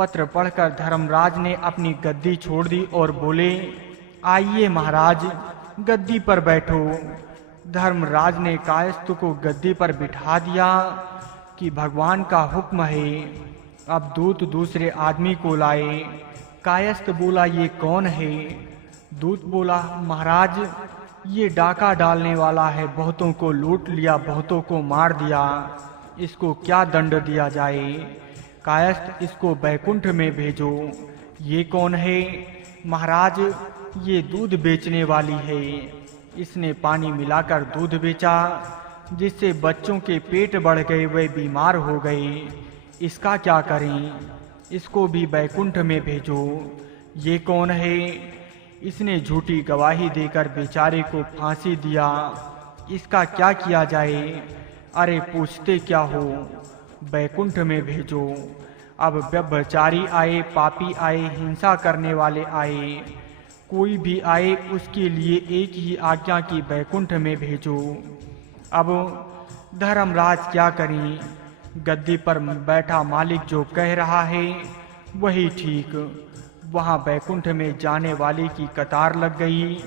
पत्र पढ़कर धर्मराज ने अपनी गद्दी छोड़ दी और बोले, आइए महाराज, गद्दी पर बैठो। धर्मराज ने कायस्थ को गद्दी पर बिठा दिया कि भगवान का हुक्म है, अब दूत दूसरे आदमी को लाए। कायस्थ बोला, ये कौन है? दूत बोला, महाराज ये डाका डालने वाला है, बहुतों को लूट लिया, बहुतों को मार दिया, इसको क्या दंड दिया जाए? कायस्थ, इसको बैकुंठ में भेजो। ये कौन है? महाराज ये दूध बेचने वाली है, इसने पानी मिलाकर दूध बेचा, जिससे बच्चों के पेट बढ़ गए, वे बीमार हो गए, इसका क्या करें? इसको भी बैकुंठ में भेजो। ये कौन है? इसने झूठी गवाही देकर बेचारे को फांसी दिया, इसका क्या किया जाए? अरे पूछते क्या हो, बैकुंठ में भेजो। अब व्यभिचारी आए, पापी आए, हिंसा करने वाले आए, कोई भी आए, उसके लिए एक ही आज्ञा की बैकुंठ में भेजो। अब धर्मराज क्या करें? गद्दी पर बैठा मालिक जो कह रहा है वही ठीक। वहां बैकुंठ में जाने वाले की कतार लग गई।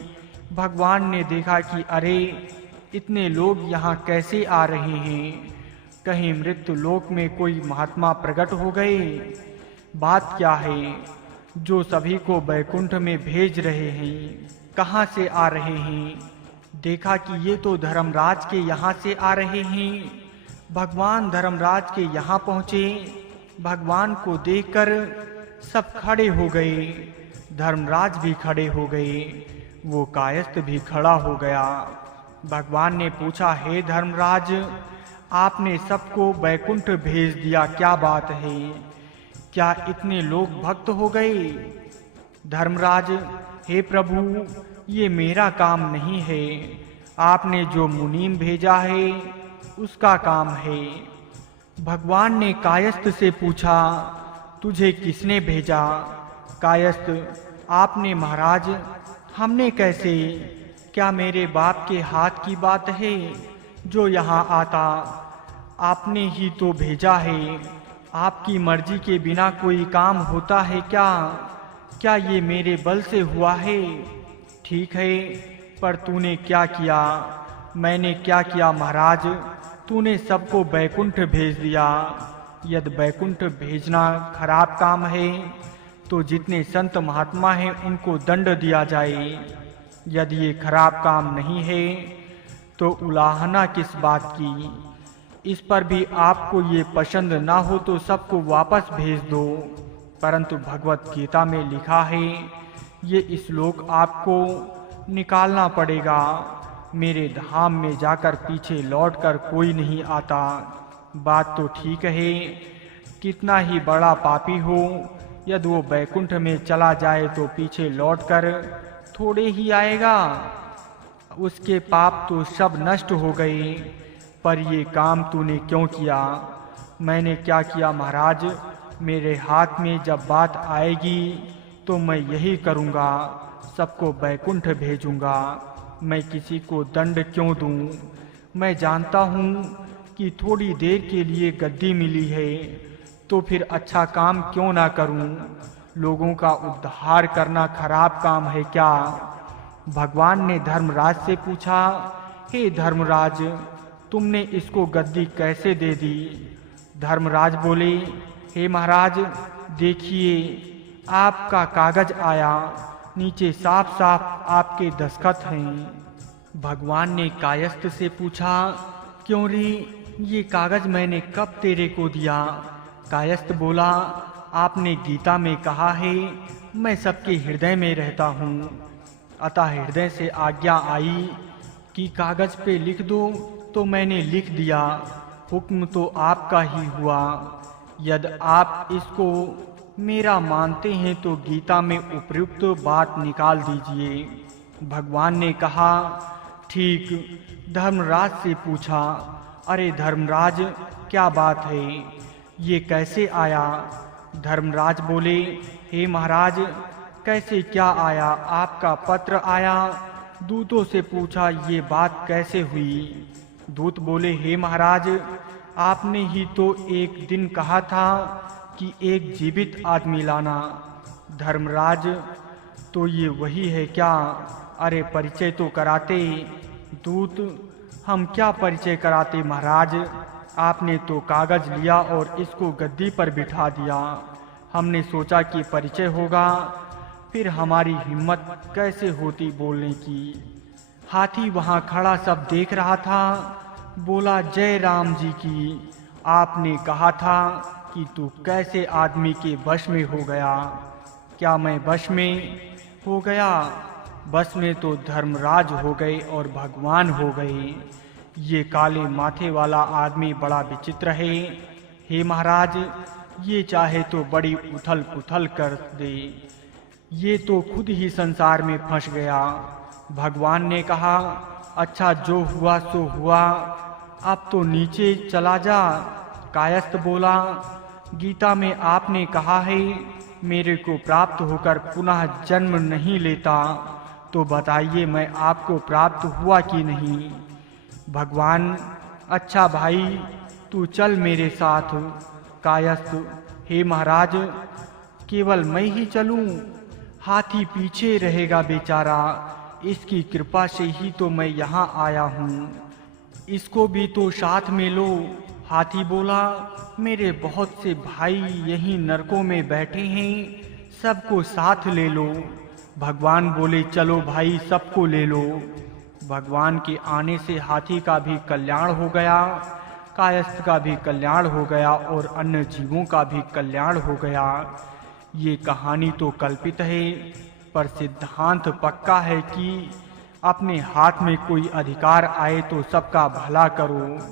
भगवान ने देखा कि अरे इतने लोग यहाँ कैसे आ रहे हैं? कहीं मृत्यु लोक में कोई महात्मा प्रकट हो गए? बात क्या है जो सभी को बैकुंठ में भेज रहे हैं? कहाँ से आ रहे हैं? देखा कि ये तो धर्मराज के यहाँ से आ रहे हैं। भगवान धर्मराज के यहाँ पहुँचे। भगवान को देखकर सब खड़े हो गए। धर्मराज भी खड़े हो गए, वो कायस्थ भी खड़ा हो गया। भगवान ने पूछा, हे धर्मराज, आपने सबको बैकुंठ भेज दिया, क्या बात है? क्या इतने लोग भक्त हो गए? धर्मराज, हे प्रभु, ये मेरा काम नहीं है, आपने जो मुनीम भेजा है उसका काम है। भगवान ने कायस्थ से पूछा, तुझे किसने भेजा? कायस्थ, आपने महाराज। हमने कैसे? क्या मेरे बाप के हाथ की बात है जो यहाँ आता? आपने ही तो भेजा है। आपकी मर्जी के बिना कोई काम होता है क्या? क्या ये मेरे बल से हुआ है? ठीक है, पर तूने क्या किया? मैंने क्या किया महाराज? तूने सबको बैकुंठ भेज दिया। यदि बैकुंठ भेजना खराब काम है तो जितने संत महात्मा हैं उनको दंड दिया जाए। यदि ये खराब काम नहीं है तो उलाहना किस बात की? इस पर भी आपको ये पसंद ना हो तो सबको वापस भेज दो। परंतु भगवत गीता में लिखा है, ये श्लोक आपको निकालना पड़ेगा। मेरे धाम में जाकर पीछे लौटकर कोई नहीं आता। बात तो ठीक है, कितना ही बड़ा पापी हो, यदि वो बैकुंठ में चला जाए तो पीछे लौटकर थोड़े ही आएगा। उसके पाप तो सब नष्ट हो गए। पर ये काम तूने क्यों किया? मैंने क्या किया महाराज? मेरे हाथ में जब बात आएगी तो मैं यही करूँगा, सबको बैकुंठ भेजूँगा। मैं किसी को दंड क्यों दूँ? मैं जानता हूँ कि थोड़ी देर के लिए गद्दी मिली है, तो फिर अच्छा काम क्यों ना करूं? लोगों का उद्धार करना खराब काम है क्या? भगवान ने धर्मराज से पूछा, हे धर्मराज, तुमने इसको गद्दी कैसे दे दी? धर्मराज बोले, हे महाराज, देखिए आपका कागज आया, नीचे साफ साफ आपके दस्तखत हैं। भगवान ने कायस्थ से पूछा, क्यों रे, ये कागज मैंने कब तेरे को दिया? कायस्थ बोला, आपने गीता में कहा है मैं सबके हृदय में रहता हूँ, अतः हृदय से आज्ञा आई कि कागज पे लिख दो, तो मैंने लिख दिया। हुक्म तो आपका ही हुआ। यदि आप इसको मेरा मानते हैं तो गीता में उपयुक्त बात निकाल दीजिए। भगवान ने कहा, ठीक। धर्मराज से पूछा, अरे धर्मराज, क्या बात है, ये कैसे आया? धर्मराज बोले, हे महाराज, कैसे क्या आया? आपका पत्र आया, दूतों से पूछा ये बात कैसे हुई? दूत बोले, हे महाराज, आपने ही तो एक दिन कहा था कि एक जीवित आदमी लाना। धर्मराज, तो ये वही है क्या? अरे परिचय तो कराते। दूत, हम क्या परिचय कराते महाराज, आपने तो कागज लिया और इसको गद्दी पर बिठा दिया। हमने सोचा कि परिचय होगा, फिर हमारी हिम्मत कैसे होती बोलने की। हाथी वहां खड़ा सब देख रहा था। बोला, जय राम जी की। आपने कहा था कि तू कैसे आदमी के वश में हो गया। क्या मैं वश में हो गया? बस में तो धर्मराज हो गए और भगवान हो गए। ये काले माथे वाला आदमी बड़ा विचित्र है। हे महाराज, ये चाहे तो बड़ी उथल पुथल कर दे। ये तो खुद ही संसार में फंस गया। भगवान ने कहा, अच्छा जो हुआ सो हुआ, अब तो नीचे चला जा। कायस्थ बोला, गीता में आपने कहा है मेरे को प्राप्त होकर पुनः जन्म नहीं लेता, तो बताइए मैं आपको प्राप्त हुआ कि नहीं? भगवान, अच्छा भाई तू चल मेरे साथ। कायस्थ, हे महाराज, केवल मैं ही चलूं? हाथी पीछे रहेगा बेचारा, इसकी कृपा से ही तो मैं यहाँ आया हूँ। इसको भी तो साथ में लो। हाथी बोला, मेरे बहुत से भाई यहीं नरकों में बैठे हैं, सबको साथ ले लो। भगवान बोले, चलो भाई सबको ले लो। भगवान के आने से हाथी का भी कल्याण हो गया, कायस्थ का भी कल्याण हो गया और अन्य जीवों का भी कल्याण हो गया। ये कहानी तो कल्पित है, पर सिद्धांत पक्का है कि अपने हाथ में कोई अधिकार आए तो सबका भला करो।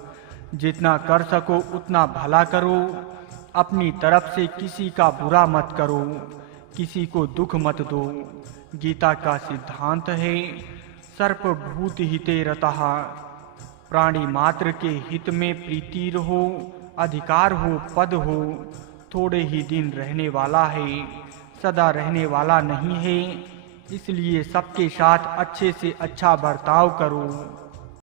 जितना कर सको उतना भला करो। अपनी तरफ से किसी का बुरा मत करो, किसी को दुख मत दो। गीता का सिद्धांत है, सर्वभूत हिते रतः। प्राणी मात्र के हित में प्रीति हो, अधिकार हो, पद हो, थोड़े ही दिन रहने वाला है, सदा रहने वाला नहीं है। इसलिए सबके साथ अच्छे से अच्छा बर्ताव करो।